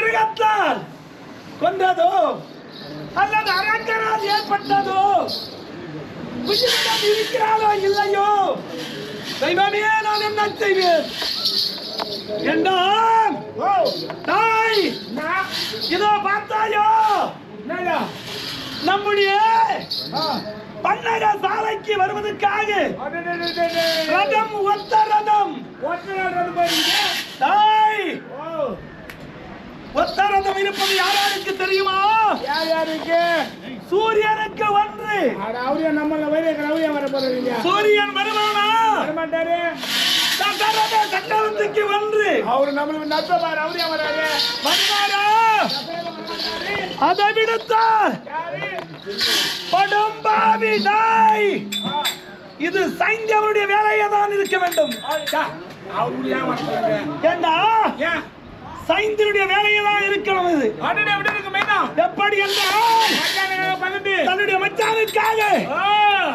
மிருகத்தால் கொண்டதோ அல்லது அரக்கரால் ஏற்பட்டதோ உயிரிடம் இருக்கிறாரோ இல்லையோ தெய்வமே நான் என்ன செய்வேன் என்றான். தாய் இதோ பார்த்தாயோ நம்முடைய பன்னக சாலைக்கு வருவதற்காக ரதம் ஒத்த ரதம் தாய் ஒத்த ரதம் இருப்பது யாருக்கு தெரியுமா? யாருக்கு? சூரியனுக்கு ஒன்று. சூரியன் வருவானா? வரமாட்டாரு. சக்கரத்துக்கு ஒன்று. அவரு நம்மளுக்கு நஷ்டப்பாரு. அவரே வராரு. வருவாரா? அதை விடுத்தார் படும்பாவி தாய். இது சைந்தவருடைய வேலையை தான் இருக்க வேண்டும். ஏண்டா சைந்தனுடைய வேலையை தான் இருக்கணும். இது எப்படி என்றால் தன்னுடைய மச்சானுக்காக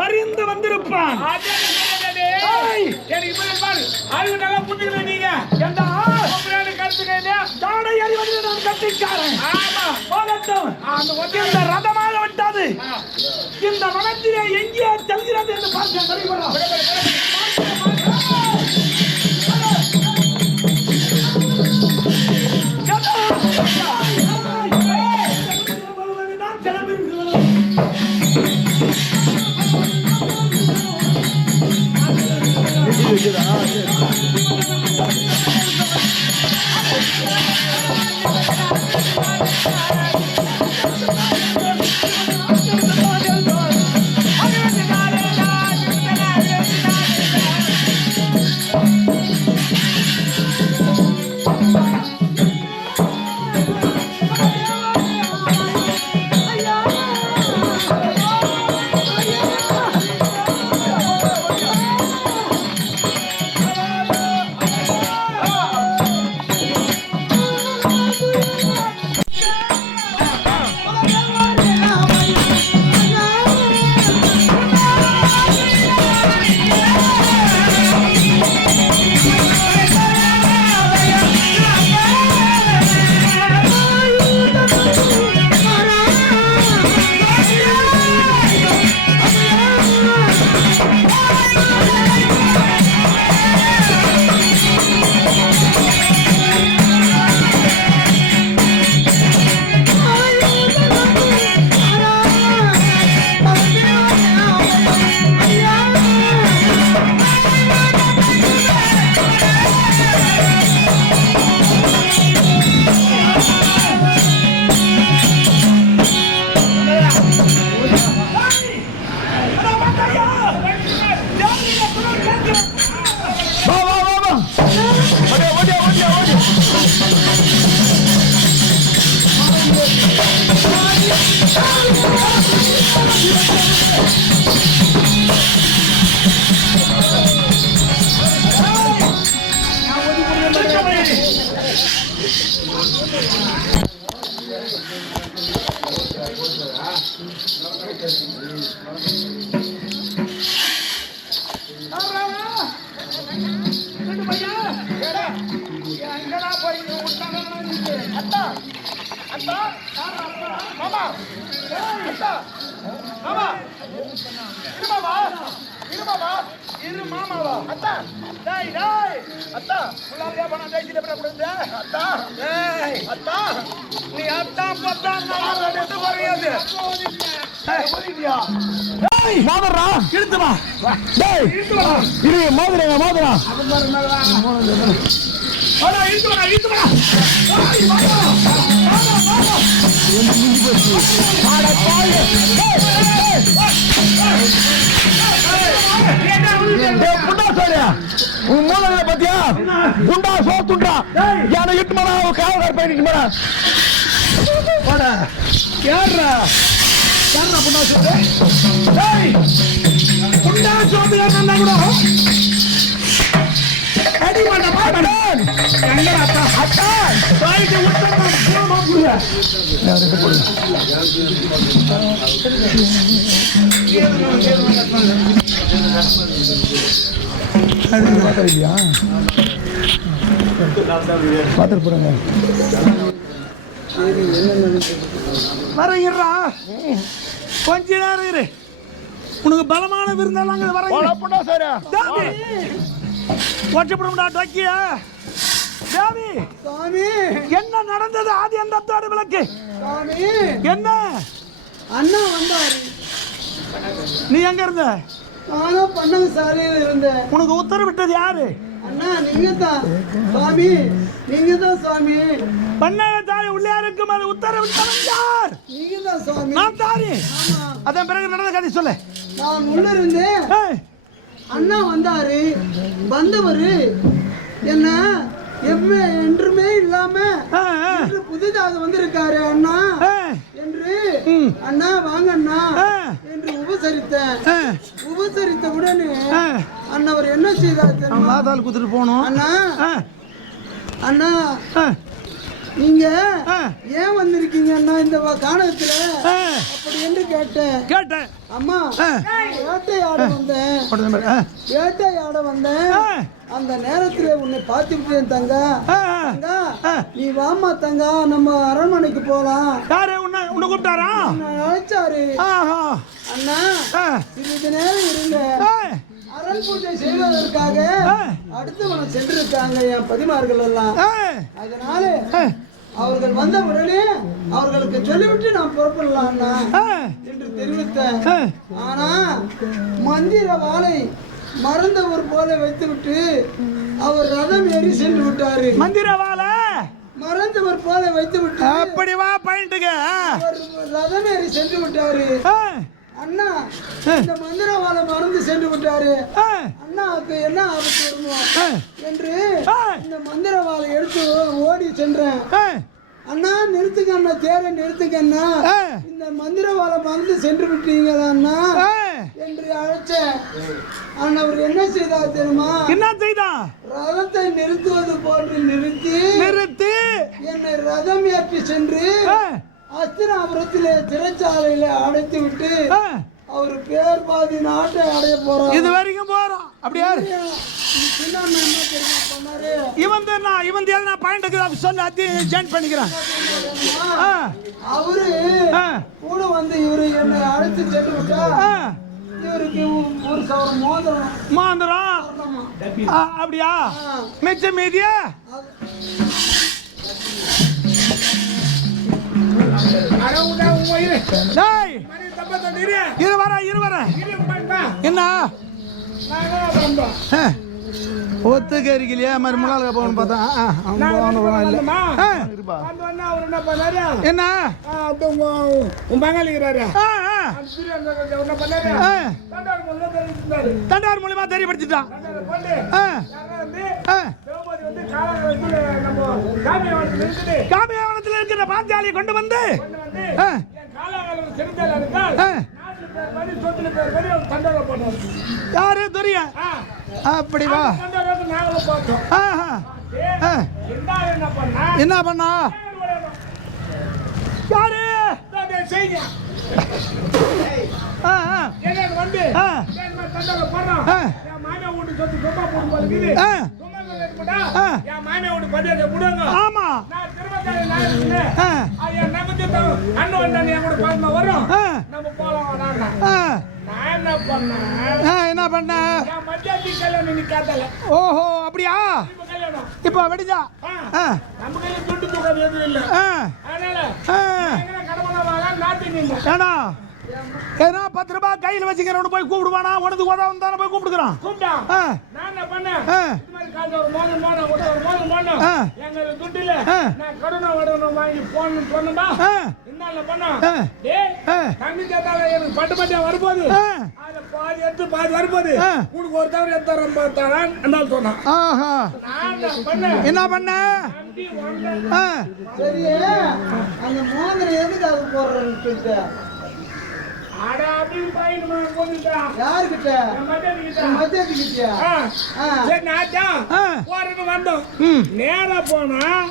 பரிந்து வந்திருப்பான். ரதமாக விட்டது இந்த வனத்திலே எங்கே செல்கிறது என்று பார்க்க பத்தியா குண்டா சோத்துன்றா யானை இட்டு மாடா காவலர் போயிட்டு மாடா யாரா யாரா புண்டா சோத்து புண்டா சோத்து யாரா கூட அடி மாடா மாடா எங்க அத்தா அத்தா சாய்க்கு உத்தமா போமா புள்ள யாரே போடு அது பாத்தறியா பாத்தற போறாங்க வரீங்கடா, கொஞ்ச நேரம் இரு. உனக்கு பலமான விருந்தெல்லாம் அங்க வரீங்க. தேவி ஒற்றப்படும்டா டொக்கியா. தேவி சாமி என்ன நடந்தது? ஆதி அந்த விளக்கு சாமி என்ன? அண்ணா வந்தாரு. நீ எங்க இருந்த? நானும் பண்ணங்க சாலையில் இருந்தேன். உனக்கு உத்தரவிட்டது யாரு? அண்ணா நீங்க தான் சாமி, நீங்க தான் சாமி. பண்ணைய தாரி உள்ளே இருக்கும் அது உத்தரவிட்டவன் யார்? நீங்க தான் சாமி. நான் தாரி. ஆமா. அதன் பிறகு நடந்த கதை சொல்லு. நான் உள்ள இருந்தேன். ஏய், அண்ணா வந்தாரு. வந்தவரு என்ன என்றுமே இல்லாம இன்று புதிதாக வந்திருக்காரு அண்ணா என்று அண்ணா வாங்க அண்ணா என்று உபசரித்தேன். உபசரித்த உடனே அண்ணவர் என்ன செய்தார் தெரியுமா? மாதாள் குத்துட்டு போனோம். அண்ணா அண்ணா நீங்க ஏன் வந்திருக்கீங்க அண்ணா இந்த காணகத்துல அப்படி என்று கேட்டேன். அம்மா வேட்டையாட வந்தேன், வேட்டையாட வந்தேன். அந்த நேரத்துல உன்னை பார்த்துக்கிட்டேன் தங்க. நீ வாமா தங்க, நம்ம அரண்மனைக்கு போலாம். யாரு உன்னை கூப்பிட்டாரா? அழைச்சாரு. அண்ணா சிறிது நேரம் இருங்க, அரண் பூஜை செய்வதற்காக அடுத்தவனை சென்றிருக்காங்க என் பதிமார்கள் எல்லாம். அதனால அவர்கள் வந்த உடனே அவர்களுக்கு சொல்லிவிட்டு நான் புறப்படலாம் என்று தெரிவித்தேன். ஆனா மந்திர வாளை மறந்தவர் போல வைத்துவிட்டு அவர் ரதம் ஏறி சென்று விட்டாரு. மந்திர வாளை மறந்தவர் போல வைத்துவிட்டு அப்படி வா பாயிண்ட்டுக்கு ரதம் ஏறி சென்று விட்டாரு. அண்ணா இந்த மந்திர வாளை மறந்து சென்று விட்டாரு. அண்ணாவுக்கு என்ன ஆபத்து வருமோ என்று இந்த மந்திர வாளை எடுத்து ஓடி சென்றேன். அண்ணா நிறுத்துங்க அண்ணா, தேரை நிறுத்துங்க அண்ணா, இந்த மந்திர வாளை மறந்து சென்று விட்டீங்களா அண்ணா என்று அழைச்சேன். அண்ணவர் என்ன செய்தார் தெரியுமா? என்ன செய்தான்? ரதத்தை நிறுத்துவது போன்று நிறுத்தி என்னை ரதம் ஏற்றி சென்று அஸ்தினாபுரத்திலே சிறைச்சாலையில அடைத்து விட்டு அவர் பேர் பாதி நாட்டை அடைய போறார். இது வரைக்கும் போறோம். அப்படியா? இவன் பாயிண்ட் சொல்லி அதி ஜாயின் பண்ணிக்கிறேன். அவரு கூட வந்து இவரு என்னை அழைத்து சென்று விட்டா இவருக்கு ஒரு சவரம் மோதிரம். அப்படியா? மிச்சம் மீதியா? என்ன ஒத்துக்கறிக்கலையா மாதிரி முன்னாள் போகணும் பார்த்தா என்ன தண்டார் மூலியமா தெரியப்படுத்திட்டான். காமியாவனத்தில் இருக்கிற பாஞ்சாலியை கொண்டு வந்து யாரு தெரியும்? அப்படி வா. என்ன பண்ணா? யாரு ஆமா என்ன பண்ண? ஓஹோ அப்படியா? இப்ப வெடிஞ்சா ஏன்னா ஏன்னா 10 ரூபாய் கையில் வச்சுக்கிறவனு போய் கூப்பிடுவானா? உனக்கு உதவும் தானே போய் கூப்பிடுக்கிறான். வரும்போது உனக்கு ஒரு தவறு என்ன பண்ண? அந்த மோதிரம் எதுக்காக போடுறேன்னு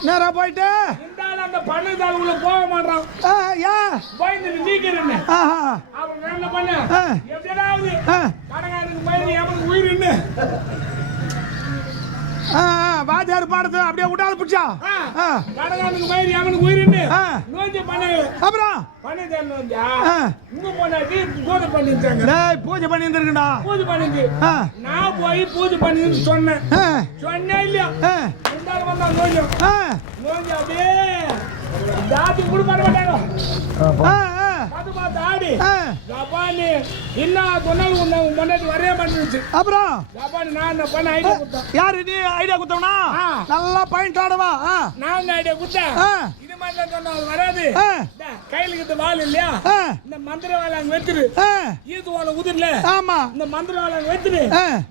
நேரா போயிட்டு அந்த பண்ணு தாளுக்குள்ள போக மாட்டான். நீக்கிறேன் அவன் பண்ண எப்படியாவது கடங்காருக்கு பயிர் எவனுக்கு உயிர் வாத்தியார் பாடத்தை அப்படியே விடாது பிடிச்சா கடகானுக்கு மயிர் அவனுக்கு உயிரின்னு நோஞ்சி பண்ண அப்புறம் பண்ணி நோஞ்சா இங்க போனாட்டி பூஜை பண்ணிருக்காங்க பூஜை பண்ணி இருந்திருக்கா பூஜை பண்ணிட்டு நான் போய் பூஜை பண்ணின்னு சொன்னேன் சொன்னேன் இல்லையா இருந்தாலும் வந்தா நோஞ்சம் நோஞ்சா அப்படியே ஜாதி கூட பண்ண மாட்டாங்க அது பார்த்து ஆடி ஜப்பானி இன்னும் சொன்னாலும் முன்னாடி வரைய பண்ணிருச்சு அப்புறம் ஜப்பானி நான் என்ன பண்ண ஐடியா கொடுத்தேன் யாரு நீ ஐடியா கொடுத்தவனா நல்லா பாயிண்ட் ஆடவா நான் ஐடியா கொடுத்தேன் இது மாதிரி தான் சொன்னா அது வராது கையில கிட்ட வால் இல்லையா இந்த மந்திர வாழை அங்க வச்சிரு ஈத்து வாழை உதிரல ஆமா இந்த மந்திர வாழை அங்க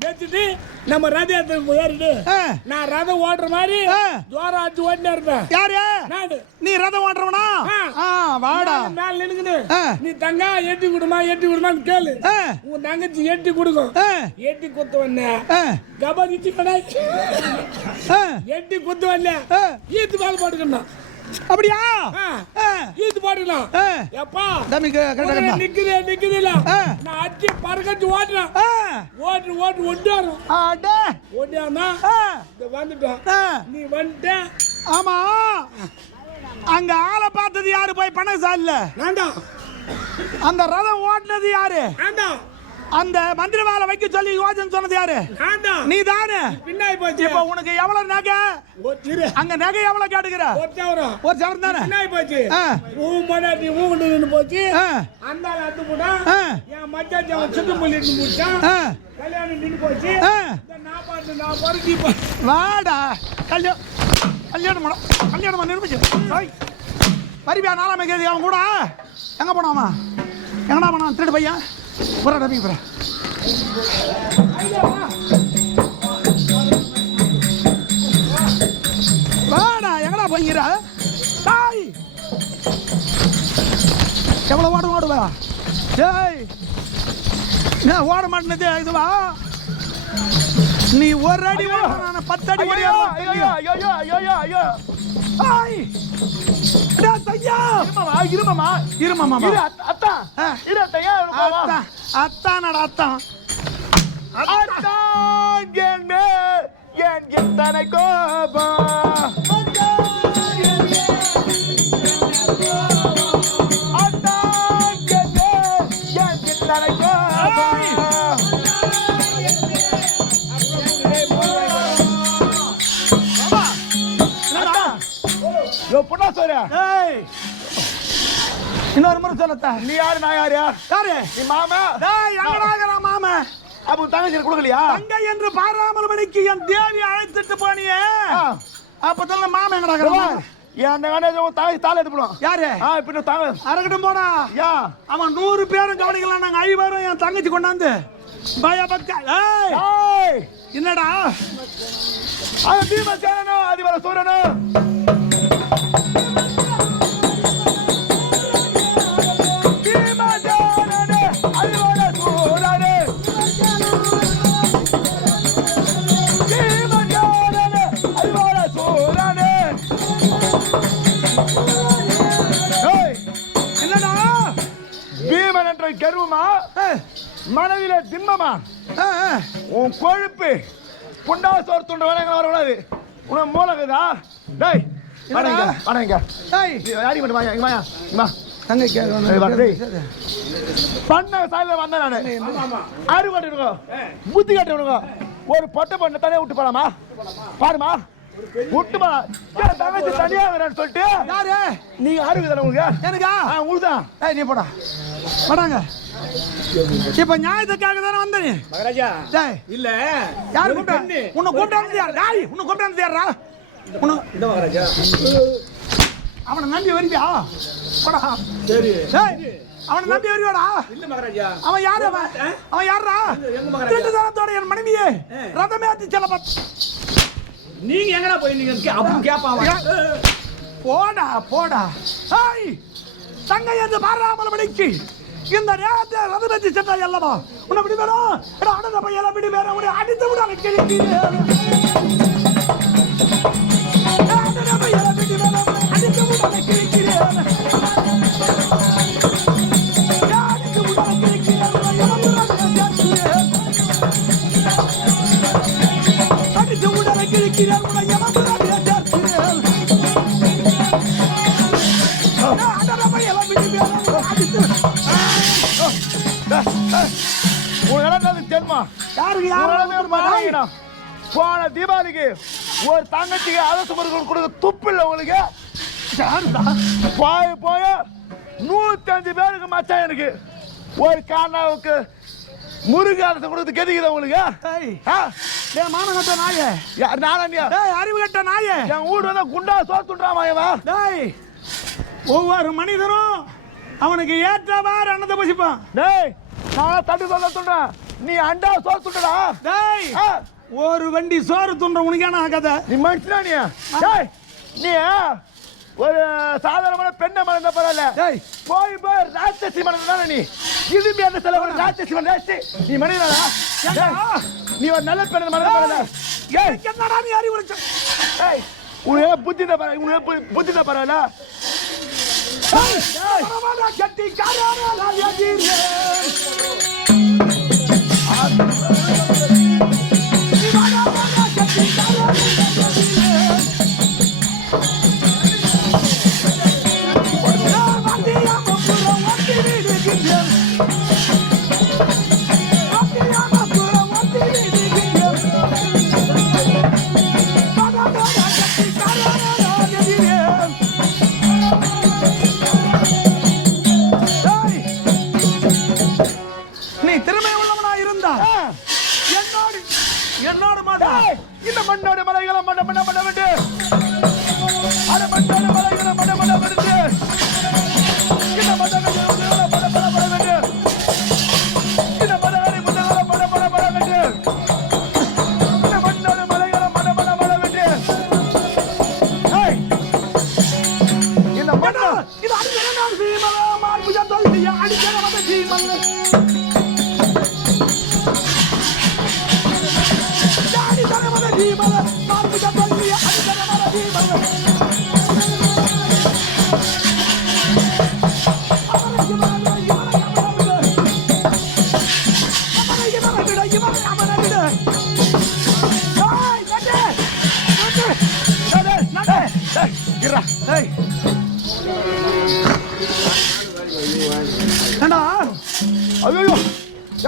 வச்சுட்டு நம்ம ரதத்துக்கு ஏறிட்டு நான் ரதம் ஓடுற மாதிரி ஜோரம் ஆச்சு ஓடினே இருப்பேன் யாரு நாடு நீ ரதம் ஓடுறவனா வாடா மேல நின்னுக்குது நீ தங்கா எட்டி கொடுமான்னு கேளு உன் தங்கச்சி எட்டி கொடுக்கும் எட்டி குத்து வந்த கபடிச்சு கடை எட்டி குத்து வந்த ஈத்து மேல போட்டுக்கணும் அப்படியா ஈத்து போட்டுக்கலாம் எப்பா நிக்குது இல்ல நான் அடிச்சு பறக்கச்சு ஓட்டுறேன் ஓட்டு ஒட்டியாரும் ஒட்டியானா வந்துட்டோம் நீ வந்துட்ட ஆமா அங்க ஆளை பார்த்தது யாரு போய் பணம் சால்ல வேண்டாம் அந்த ரதம் ஓட்டுனது யாரு வேண்டாம் அந்த மந்திர வேலை வைக்க சொல்லி யோஜனை சொன்னது யாரு நீ தானே பின்னாடி போச்சு இப்ப உனக்கு எவ்வளவு நகை அங்க நகை எவ்வளவு கேட்டுக்கிற ஒரு சவரம் தானே பின்னாடி போச்சு மூணாட்டி மூணு போச்சு அந்த அத்து போட்டா என் மச்சாச்சி அவன் சுத்து சொல்லிட்டு முடிச்சான் கல்யாணம் நின்று போச்சு நான் பறிச்சு வாடா கல்யாணம் நிரூபிச்சு வருவியா 4ஆம் தேதி அவன் கூட எங்க போனாமா எங்கடா போனான் திருடு பையன் புற டபி புற வாடா எங்கடா போய்கிறா தாய் எவ்வளவு ஓடுவா டேய் நான் ஓட மாட்டேனது இதுவா நீ ஒரு அடி ஓட நான் 10 அடி ஓடியா ஐயோ ஐய் டா தையா இருமாமா அத்தா இரு தையா அத்தா நட அத்தா என் எத்தனை கோபம் இன்னொரு முறை சொல்லத்த நீ யாரு நான் யாரு நீ மாமா மாமா அப்ப தங்கச்சி கொடுக்கலையா தங்கை என்று பாராமல் மணிக்கு என் தேவி அழைத்துட்டு போனியே அப்ப மாமா எங்கடா என் தங்கச்சி தாள எடுத்து போடும் யாரு பின்ன தாங்க அறக்கட்டும் போடா அவன் 100 பேரும் கவனிக்கலாம் நாங்க 5 பேரும் என் தங்கச்சி கொண்டாந்து என்னடா அதிபர சூரனும் கருவமா மனதிலே திம்மமா உன் கொழுப்பு புண்டா சோறு துண்டு வரக்கூடாது உன மூலகுதா டேய் பண்ண சாயில வந்த நானு அறுபட்டு புத்தி கட்டுங்க ஒரு பொட்டை பண்ண தனியா விட்டு போலாமா பாருமா விட்டுமா தங்கச்சி தனியா சொல்லிட்டு யாரு நீ அறுபது உங்களுக்கு எனக்கா உங்களுதான் நீ போடா போடாங்க இப்ப நியாயத்துக்காக தானே வந்த நீ மகாராஜா இல்ல யாரு கூப்பிட்டா உன்னை கூப்பிட்டாங்க யார் டாய் உன்னை கூப்பிட்டாங்க யாரா உன்னை இந்த மகாராஜா அவனை நம்பி வருவியா போடா சரி அவனை நம்பி வருவாடா இல்ல மகாராஜா அவன் யாரு அவன் யாரா எங்க மகாராஜா தரத்தோட என் மனைவியே ரதமே ஆத்தி செல்ல நீங்க எங்கடா போயிருந்தீங்க அப்படி கேப்பாங்க போடா ஹாய் தங்கை என்று பாராமல் மணிக்கு இந்த நேரத்தை ரதபதி சென்றா அல்லவா உன்னை விடு வேணும் அடத பையெல்லாம் விடு வேற உன்னை அடித்து விட வைக்கிறேன் அடத பையெல்லாம் விடு வேற உன்னை அடித்து விட வைக்கிறேன் அடித்து விட வைக்கிறேன் அடித்து விட வைக்கிறேன் உன் இடம் தெரியுமா? யாருக்கு யாரு போன தீபாவளிக்கு ஒரு தங்கச்சிக்கு அரசு முருகன் கொடுக்க துப்பு இல்லை உங்களுக்கு. போய் போய் 105 பேருக்கு மச்சான் எனக்கு ஒரு காரணாவுக்கு முருக அரசு கொடுத்து கெதிக்குது உங்களுக்கு. மானம் கட்ட நாயே, நானியா அறிவு கட்ட நாயே, என் வீடு வந்து குண்டா சோத்துன்றாமா இவன். ஒவ்வொரு மனிதனும் அவனுக்கு ஏற்றவாறு அன்னத்தை பசிப்பான். டேய் நான் தட்டு சொல்றேன், நீ அண்டா சோறு துண்டா. டேய் ஒரு வண்டி சோறு துண்ட உனக்கான கதை. நீ மனுஷனா நீ? டேய் நீ ஒரு சாதாரணமான பெண்ணை மறந்த பரவாயில்ல, போய் போய் ராட்சசி மறந்தானே நீ. இதுமே அந்த செலவு ராட்சசி மறந்தாச்சு. நீ மனிதனா? நீ ஒரு நல்ல பெண்ணை மறந்த பரவாயில்ல. ஏய் என்னடா நீ அறிவுரைச்ச? ஏய் உனக்கு புத்தி தான் பரவாயில்ல, உனக்கு புத்தி தான் பரவாயில்ல. கட்டி காராரா யாதிரே என்னோட மாதா இந்த மண்ணோட மலைகளை மண்ட மண்ட மண்ட விட்டு அட மண்ணோட மலைகளை மண்ட மண்ட விட்டு இந்த மதங்களை மட மட மட விட்டு இந்த மதங்களை மட மட மட மட விட்டு இந்த மண்ணோட மலைகளை மட மட மட விட்டு இந்த மண்ண இது அடிக்கடி நான் சீமல மார்புஜா தொல்லியா அடிக்கடி வந்து சீமல Jimala, Marbuja Palmiya, Adikana Jimala.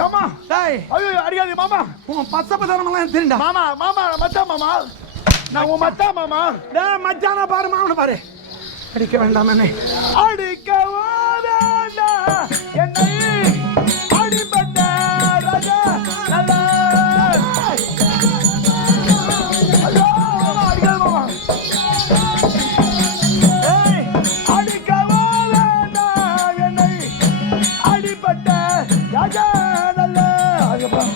மாமா டேய் ஐயோ அடிக்காதே மாமா. உன் பச்சப்பதனமெல்லாம் தெரியும்டா. மாமா மாமா மச்சான் மாமா, நான் உன் மச்சான் மாமா. டேய் மச்சான பாரு, மாவன பாரு. அடிக்க வேண்டாம் என்னை, அடிக்கவோ வேண்டாம் என்னை, அடிபட்ட ராஜா நல்லா. ஐயோ மாமா அடிக்காதே மாமா. ஏய் அடிக்கவோ வேண்டாம் என்னை, அடிபட்ட ராஜா நல்லா. அதுக்கப்புறம்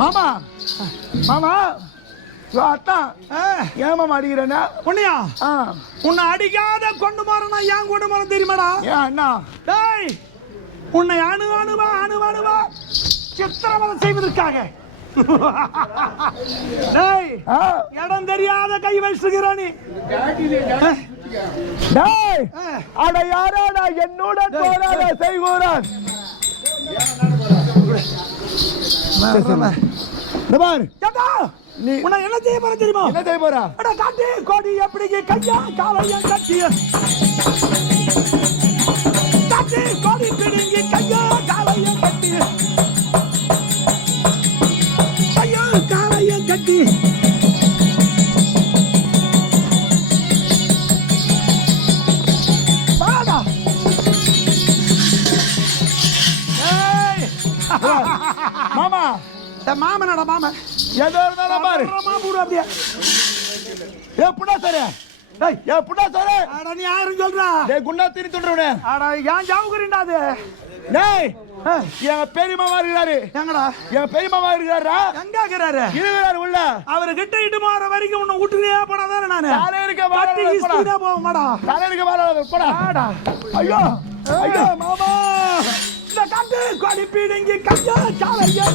மாமா மாமா அத்தான் ஏன் மாமா அடிக்கிறேன்னா உன்னையா உன்னை அடிக்காத கொண்டு போறனா ஏன் கொண்டு போற தெரியுமாடா? ஏன் அண்ணா? டேய் உன்னை அணுவா சித்திரவதை செய்வதற்காக டேய் இடம் தெரியாத கை வச்சுகிறான் நீ. டேய் அட யாராடா என்னுடன் போராட செய்கிறான்? நீ உன்னை என்ன செய்ய போற தெரியுமா? என்ன செய்ய போறா? அட காட்டி கோடி எப்படி கையா காலையா கட்டிய காட்டி கோடி பிடிங்கி கையா காலையா கட்டிய கையா காலையா கட்டி பாடா. மாமா மாமனடா மாமன் ஏதோ இருந்தாலும் பாரு மாமூடு அப்படியே எப்படா சரி என் புண்ணா சாரு ஆடா நீ யாரும் சொல்றா டேய் குண்டா திரி துண்டுறவனே ஆடா ஏன் ஜாவுக்குறீண்டா அது டேய் எங்க பெரியமாமா இருக்கிறாரு எங்கடா என் பெரியமாமா இருக்கிறாரா எங்க இருக்கிறாரு இருக்கிறாரு உள்ள அவரு கிட்ட இட்டு மாற வரைக்கும் உன்னை விட்டுக்கிட்டே போனாதானே நானு தலை இருக்க பட்டி இஸ்திரியா போமாடா தலை இருக்க மாறாத போடா ஆடா ஐயோ ஐயோ மாமா இந்த காட்டு கொடி பீடிங்கி கையா சாலையா